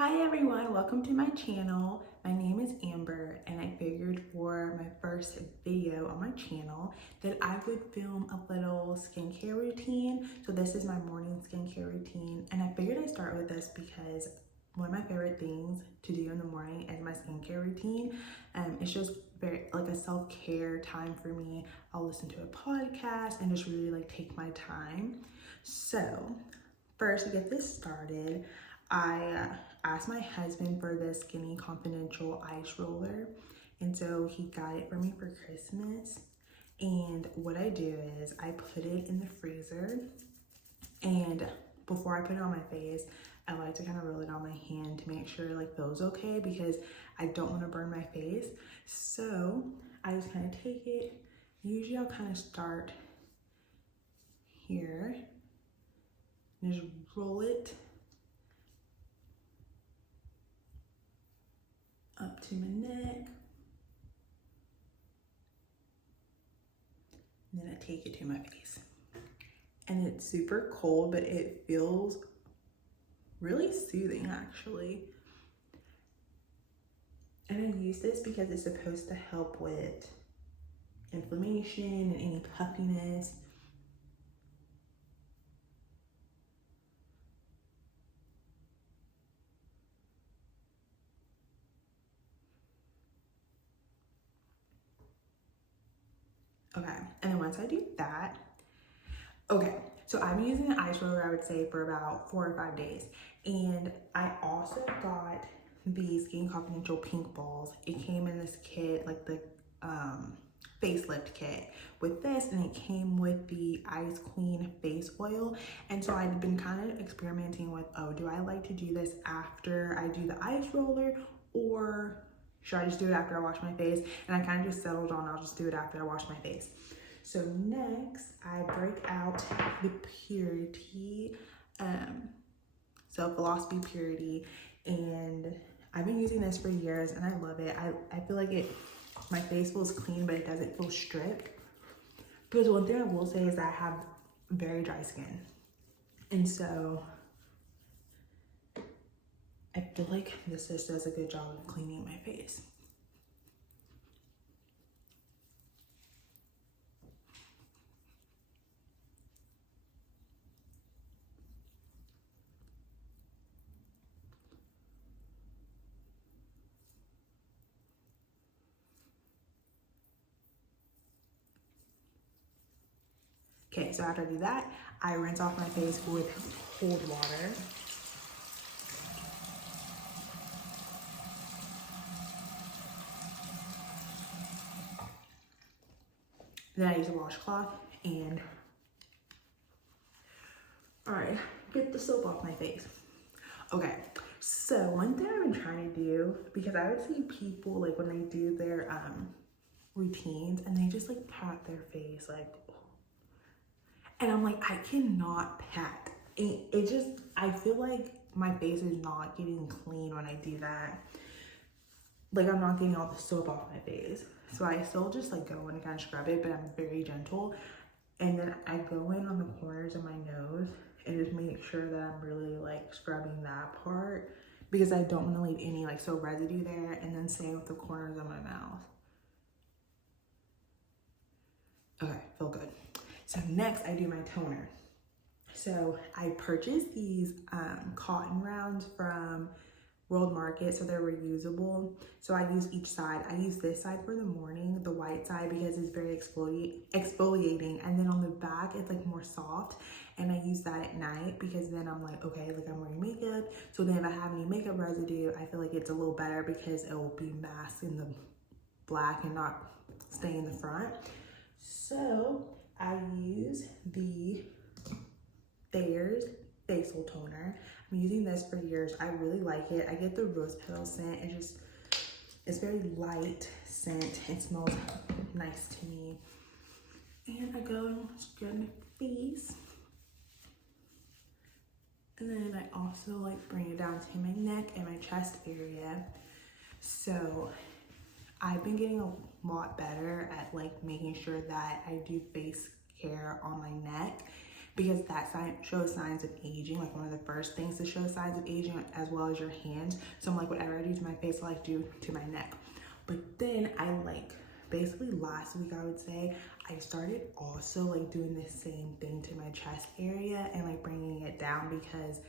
Hi everyone, welcome to my channel. My name is Amber and I figured for my first video on my channel that I would film a little skincare routine. So this is my morning skincare routine and I figured I'd start with this because one of my favorite things to do in the morning is my skincare routine. It's just very like a self-care time for me. I'll listen to a podcast and just really like take my time. So first, to get this started, I asked my husband for this Skinny Confidential ice roller, and so he got it for me for Christmas. And what I do is I put it in the freezer, and before I put it on my face, I like to kind of roll it on my hand to make sure it like feels okay because I don't want to burn my face. So I just kind of take it. Usually I'll kind of start here and just roll it up to my neck, and then I take it to my face. And it's super cold, but it feels really soothing actually. And I use this because it's supposed to help with inflammation and any puffiness. Okay, and then once I do that, okay, so I'm using an ice roller, I would say, for about 4 or 5 days. And I also got the Skin Confidential pink balls. It came in this kit, like the facelift kit with this, and it came with the Ice Queen face oil. And so I've been kind of experimenting with, oh, do I like to do this after I do the ice roller, or should I just do it after I wash my face? And I kind of just settled on I'll just do it after I wash my face. So next, I break out the Purity, Philosophy Purity, and I've been using this for years and I love it. I feel like my face feels clean, but it doesn't feel stripped. Because one thing I will say is that I have very dry skin. And so I feel like this just does a good job of cleaning my face. Okay, so after I do that, I rinse off my face with cold water. Then I use a washcloth and, all right, get the soap off my face. Okay, so one thing I've been trying to do, because I would see people like when they do their routines and they just like pat their face like, and I'm like, I cannot pat. It just, I feel like my face is not getting clean when I do that. Like I'm not getting all the soap off my face. So I still just like go in and kind of scrub it, but I'm very gentle. And then I go in on the corners of my nose and just make sure that I'm really like scrubbing that part because I don't want to leave any like soap residue there. And then same with the corners of my mouth. Okay, feel good. So next I do my toner. So I purchased these cotton rounds from World Market, so they're reusable. So I use each side. I use this side for the morning, the white side, because it's very exfoliating. And then on the back, it's like more soft. And I use that at night because then I'm like, okay, like I'm wearing makeup. So then if I have any makeup residue, I feel like it's a little better because it will be masked in the black and not stay in the front. So I use the Thayers facial toner. I'm using this for years. I really like it. I get the rose petal scent. It's very light scent. It smells nice to me. And I go scrub my face. And then I also like bring it down to my neck and my chest area. So I've been getting a lot better at like making sure that I do face care on my neck. because that sign shows signs of aging, like one of the first things to show signs of aging, as well as your hands. So I'm like, whatever I do to my face, I like do to my neck. But then I like, basically last week I would say, I started also like doing the same thing to my chest area and like bringing it down, because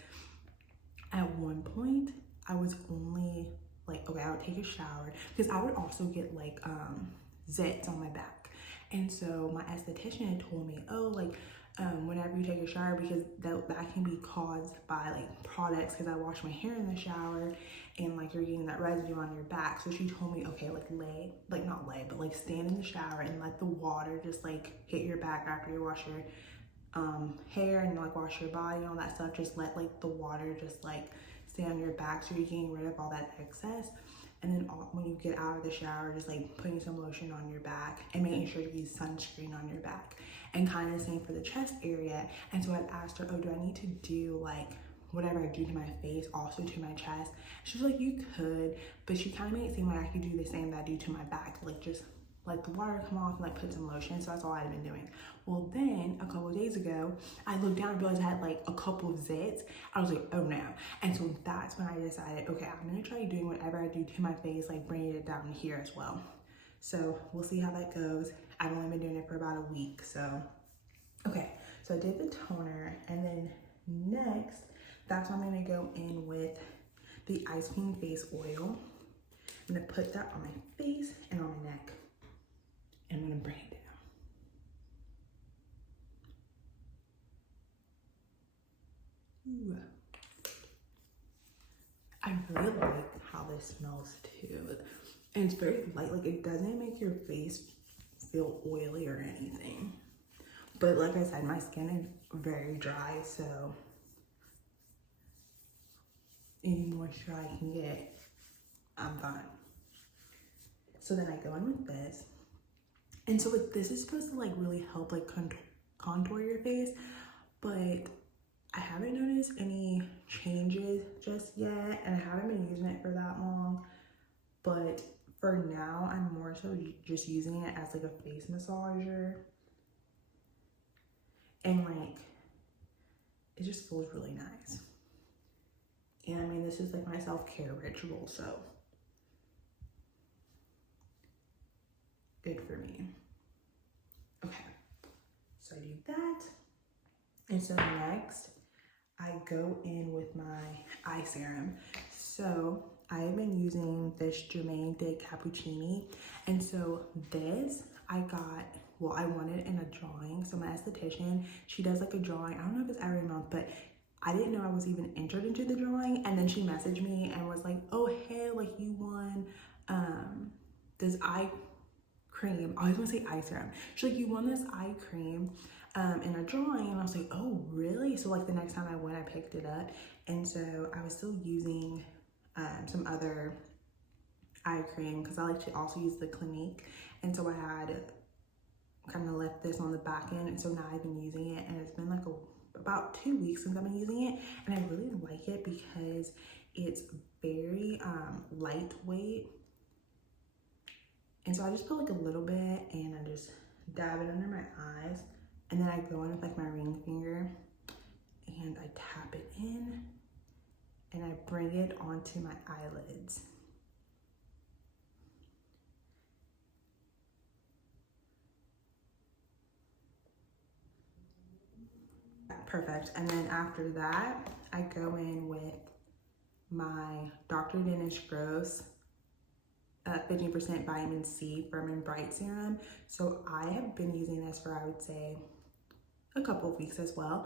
at one point I was only like, okay, I would take a shower, because I would also get like zits on my back. And so my esthetician had told me, oh, like whenever you take a shower, because that can be caused by like products, because I wash my hair in the shower and like you're getting that residue on your back. So she told me, okay, like not lay, but like stand in the shower and let the water just like hit your back after you wash your hair and like wash your body and all that stuff. Just let like the water just like stay on your back, so you're getting rid of all that excess. And then when you get out of the shower, just like putting some lotion on your back and making sure to use sunscreen on your back, and kind of the same for the chest area. And so I asked her, oh, do I need to do like whatever I do to my face also to my chest? She was like, you could, but she kind of made it seem like I could do the same that I do to my back, like just let the water come off and like put some lotion. So that's all I'd been doing. Well, then a couple of days ago, I looked down and realized I had like a couple of zits. I was like, oh no. And so that's when I decided, okay, I'm gonna try doing whatever I do to my face, like bringing it down here as well. So we'll see how that goes. I've only been doing it for about a week. So, okay, so I did the toner, and then next, that's when I'm gonna go in with the Ice Cream Face Oil. I'm gonna put that on my face and on my neck, and I'm gonna bring it down. Ooh. I really like how this smells too. And it's very light, like it doesn't make your face feel oily or anything. But like I said, my skin is very dry, so any moisture I can get, I'm fine. So then I go in with this. And so this is supposed to like really help like contour your face, but I haven't noticed any changes just yet, and I haven't been using it for that long. But for now, I'm more so just using it as like a face massager. And like, it just feels really nice. And I mean, this is like my self-care ritual, so good for me. Okay, so I do that. And so next, I go in with my eye serum. So I have been using this Germaine Cappucini. And so this I got, well, I won it in a drawing. So my esthetician, she does like a drawing. I don't know if it's every month, but I didn't know I was even entered into the drawing. And then she messaged me and was like, oh, hey, like you won this eye cream. I always want to say eye serum. She's like, you won this eye cream in a drawing. And I was like, oh, really? So like the next time I went, I picked it up. And so I was still using some other eye cream, because I like to also use the Clinique. And so I had kind of left this on the back end, and so now I've been using it, and it's been like about 2 weeks since I've been using it, and I really like it because it's very lightweight. And so I just put like a little bit, and I just dab it under my eyes, and then I go in with like my ring finger and I tap it in, and I bring it onto my eyelids. Perfect. And then after that, I go in with my Dr. Dennis Gross 15% vitamin C firm and bright serum. So I have been using this for, I would say, a couple of weeks as well.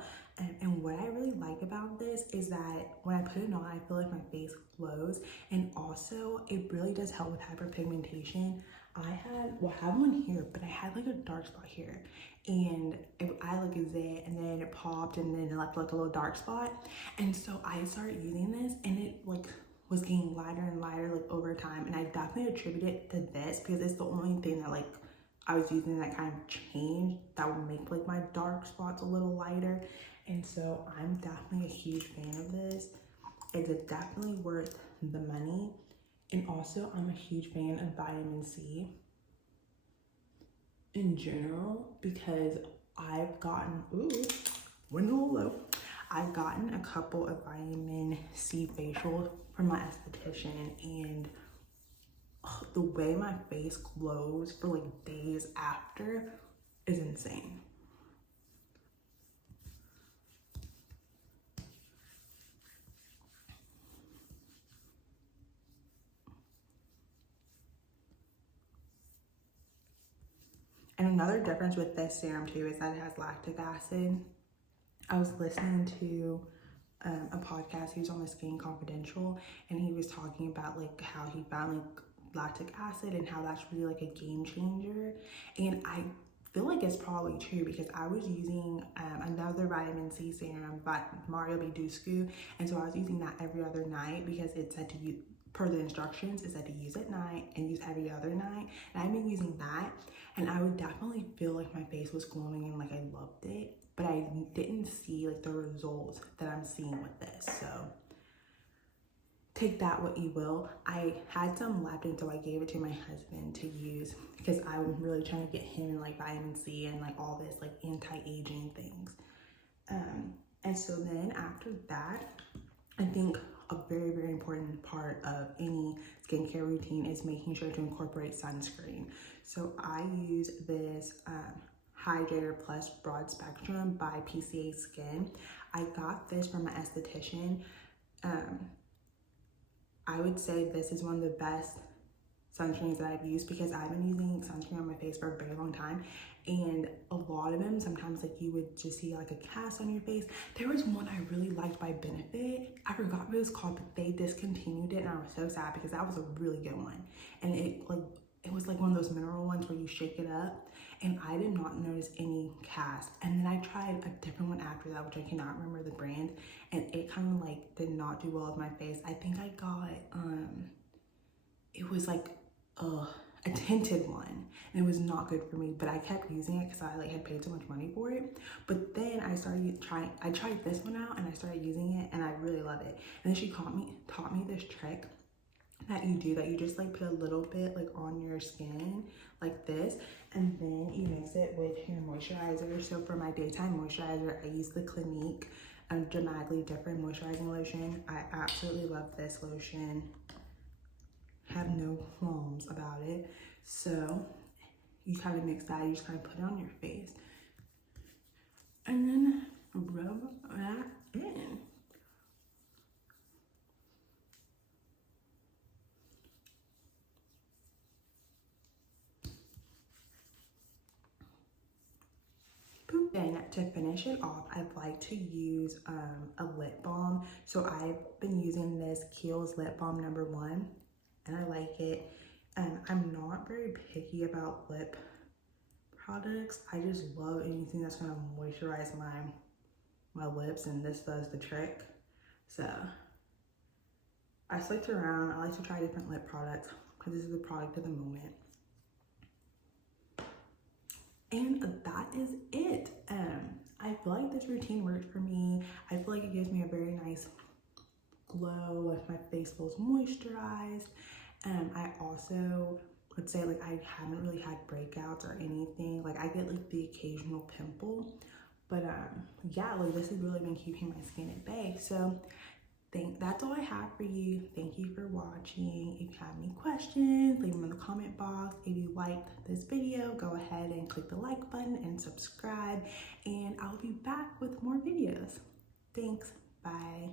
And what I really like about this is that when I put it on, I feel like my face glows, and also it really does help with hyperpigmentation. I have one here, but I had like a dark spot here, and I like a zit, and then it popped, and then it left like a little dark spot. And so I started using this, and it like was getting lighter and lighter like over time, and I definitely attribute it to this because it's the only thing that like I was using that kind of changed that would make like my dark spots a little lighter. And so I'm definitely a huge fan of this. It's definitely worth the money. And also I'm a huge fan of vitamin C in general because I've gotten went a little low. I've gotten a couple of vitamin C facials from my esthetician, and the way my face glows for like days after is insane. And another difference with this serum too is that it has lactic acid. I was listening to a podcast. He was on the Skin Confidential, and he was talking about like how he found like lactic acid and how that's really like a game changer. And I feel like it's probably true because I was using another vitamin C serum by Mario Badescu, and so I was using that every other night because it said to use, per the instructions, it said to use at night and use every other night. And I've been using that, and I would definitely feel like my face was glowing and like I loved it, but I didn't see like the results that I'm seeing with this. So take that what you will. I had some left, and so I gave it to my husband to use because I was really trying to get him in like vitamin C and like all this like anti-aging things. And so then after that, I think a very, very important part of any skincare routine is making sure to incorporate sunscreen. So I use this Hydrator Plus Broad Spectrum by PCA Skin. I got this from my esthetician. I would say this is one of the best sunscreens that I've used because I've been using sunscreen on my face for a very long time, and a lot of them, sometimes like you would just see like a cast on your face. There was one I really liked by Benefit. I forgot what it was called, but they discontinued it, and I was so sad because that was a really good one. And it was like one of those mineral ones where you shake it up, and I did not notice any cast. And then I tried a different one after that, which I cannot remember the brand, and it kind of like did not do well with my face. I think I got it was like a tinted one, and it was not good for me, but I kept using it because I like had paid so much money for it. But then I tried this one out, and I started using it, and I really love it. And then she taught me this trick that you just like put a little bit like on your skin like this, and then you mix it with your moisturizer. So for my daytime moisturizer, I use the Clinique Dramatically Different Moisturizing Lotion. I absolutely love this lotion. Have no qualms about it. So you kind of mix that, you just kind of put it on your face, and then rub that in. Then to finish it off, I'd like to use a lip balm. So I've been using this Kiehl's Lip Balm #1, and I like it. I'm not very picky about lip products. I just love anything that's gonna moisturize my lips, and this does the trick. So I switch around. I like to try different lip products because this is the product of the moment. And that is it. I feel like this routine works for me. I feel like it gives me a very nice glow, like my face feels moisturized. I also would say like I haven't really had breakouts or anything. Like I get like the occasional pimple, but yeah, like this has really been keeping my skin at bay. So that's all I have for you. Thank you for watching. If you have any questions, leave them in the comment box. If you liked this video, go ahead and click the like button and subscribe, and I'll be back with more videos. Thanks. Bye.